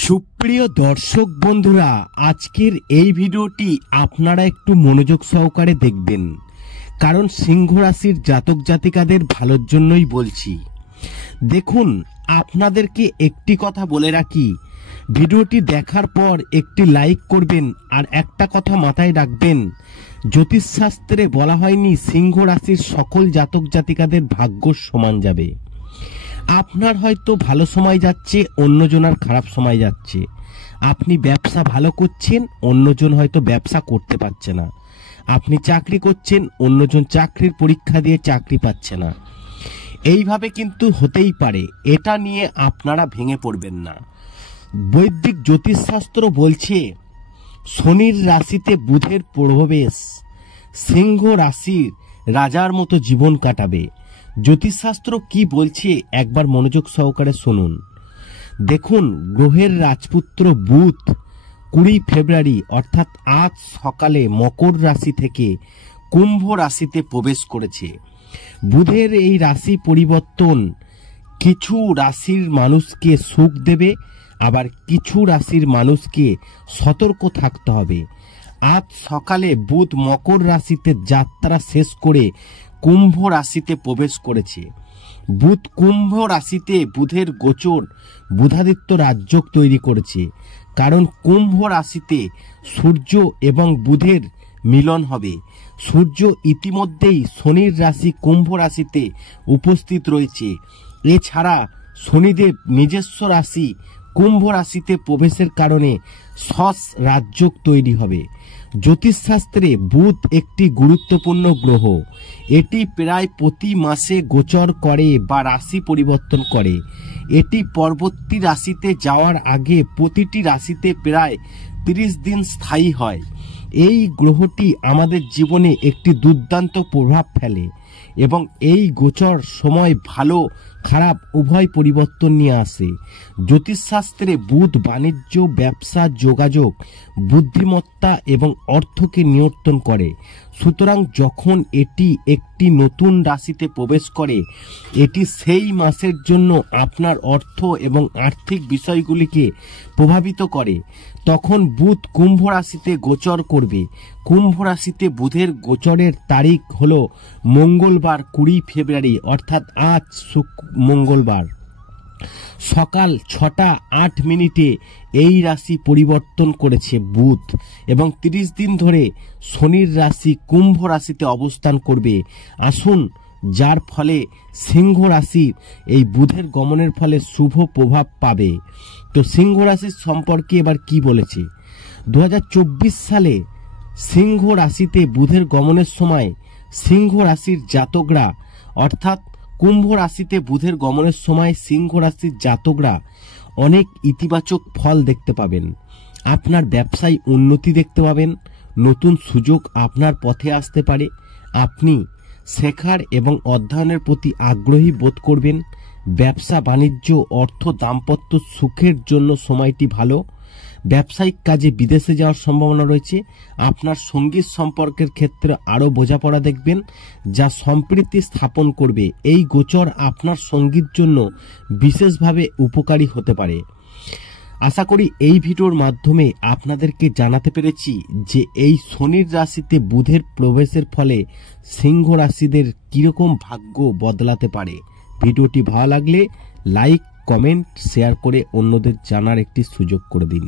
সুপ্রিয় দর্শক বন্ধুরা, আজকের এই ভিডিওটি আপনারা একটু মনোযোগ সহকারে দেখবেন, কারণ সিংহ রাশির জাতক জাতিকাদের ভালোর জন্যই বলছি। দেখুন, আপনাদেরকে একটি কথা বলে রাখি, ভিডিওটি দেখার পর একটি লাইক করবেন। আর একটা কথা মাথায় রাখবেন, জ্যোতিষশাস্ত্রে বলা হয়নি সিংহ রাশির সকল জাতক জাতিকাদের ভাগ্য সমান যাবে। আপনার হয়তো ভালো সময় যাচ্ছে, অন্যজনের খারাপ সময় যাচ্ছে। আপনি ব্যবসা ভালো করছেন, অন্যজন হয়তো ব্যবসা করতে পারছে না। আপনি চাকরি করছেন, অন্যজন চাকরির পরীক্ষা দিয়ে চাকরি পাচ্ছে না। এইভাবে কিন্তু হতেই পারে, এটা নিয়ে আপনারা ভেঙে পড়বেন না। বৈদিক জ্যোতিষশাস্ত্র বলছে শনির রাশিতে বুধের প্রবেশ সিংহ রাশির রাজার মতো জীবন কাটাবে। জ্যোতিষশাস্ত্র কি বলছে একবার মনোযোগ সহকারে শুনুন। দেখুন, গ্রহের রাজপুত্র বুধ 20 ফেব্রুয়ারি অর্থাৎ আজ সকালে মকর রাশি থেকে কুম্ভ রাশিতে প্রবেশ করেছে। বুধের এই রাশি পরিবর্তন কিছু রাশির মানুষকে সুখ দেবে, আবার কিছু রাশির মানুষকে সতর্ক থাকতে হবে। আজ সকালে বুধ মকর রাশিতে যাত্রা শেষ করে কুম্ভ রাশিতে প্রবেশ করেছে। বুধ কুম্ভ রাশিতে বুধের গোচর বুধাদিত্য রাজযোগ তৈরি করেছে, কারণ কুম্ভ রাশিতে সূর্য এবং বুধের মিলন হবে। সূর্য ইতিমধ্যেই শনির রাশি কুম্ভ রাশিতে উপস্থিত রয়েছে। এছাড়া শনিদেব নিজস্ব রাশি কুম্ভ রাশিতে প্রবেশের কারণে শস রাজযোগ তৈরি হবে। জ্যোতিষশাস্ত্রে বুধ একটি গুরুত্বপূর্ণ গ্রহ। এটি প্রায় প্রতি মাসে গোচর করে বা রাশি পরিবর্তন করে। এটি পরবর্তী রাশিতে যাওয়ার আগে প্রতিটি রাশিতে প্রায় 30 দিন স্থায়ী হয়। এই গ্রহটি আমাদের জীবনে একটি দুর্দান্ত প্রভাব ফেলে এবং এই গোচর সময় ভালো খারাপ উভয় পরিবর্তন নিয়ে আসে। জ্যোতিষশাস্ত্রে বুধ বাণিজ্য, ব্যবসা, যোগাযোগ, বুদ্ধিমত্তা এবং অর্থকে নিয়ন্ত্রণ করে। সুতরাং যখন এটি একটি নতুন রাশিতে প্রবেশ করে, এটি সেই মাসের জন্য আপনার অর্থ এবং আর্থিক বিষয়গুলিকে প্রভাবিত করে। তখন বুধ কুম্ভ রাশিতে গোচর করবে। কুম্ভ রাশিতে বুধের গোচরের তারিখ হলো মঙ্গলবার 20 ফেব্রুয়ারি অর্থাৎ আজ মঙ্গলবার সকাল 6:08 এই রাশি পরিবর্তন করেছে বুধ, এবং 30 দিন ধরে শনির রাশি কুম্ভ রাশিতে অবস্থান করবে। আসুন, যার ফলে সিংহ রাশির এই বুধের গমনের ফলে শুভ প্রভাব পাবে। তো সিংহ রাশির সম্পর্কে এবার কি বলেছে? 2024 সালে সিংহ রাশিতে বুধের গমনের সময় সিংহ রাশির জাতকরা অর্থাৎ কুম্ভ রাশিতে বুধের গমনের সময় সিংহ রাশির জাতকরা অনেক ইতিবাচক ফল দেখতে পাবেন। আপনার ব্যবসায় উন্নতি দেখতে পাবেন, নতুন সুযোগ আপনার পথে আসতে পারে। আপনি শেখার এবং অধ্যয়নের প্রতি আগ্রহী বোধ করবেন। ব্যবসা বাণিজ্য, অর্থ, দাম্পত্য সুখের জন্য সময়টি ভালো। ব্যবসায়িক কাজে বিদেশে যাওয়ার সম্ভাবনা রয়েছে। আপনার সঙ্গীত সম্পর্কের ক্ষেত্রে আরও বোঝাপড়া দেখবেন, যা সম্প্রীতি স্থাপন করবে। এই গোচর আপনার সঙ্গীর জন্য বিশেষভাবে উপকারী হতে পারে। আশা করি এই ভিডিওর মাধ্যমে আপনাদেরকে জানাতে পেরেছি যে এই শনির রাশিতে বুধের প্রবেশের ফলে সিংহ রাশিদের কীরকম ভাগ্য বদলাতে পারে। ভিডিওটি ভালো লাগলে লাইক, কমেন্ট, শেয়ার করে অন্যদের জানার একটি সুযোগ করে দিন।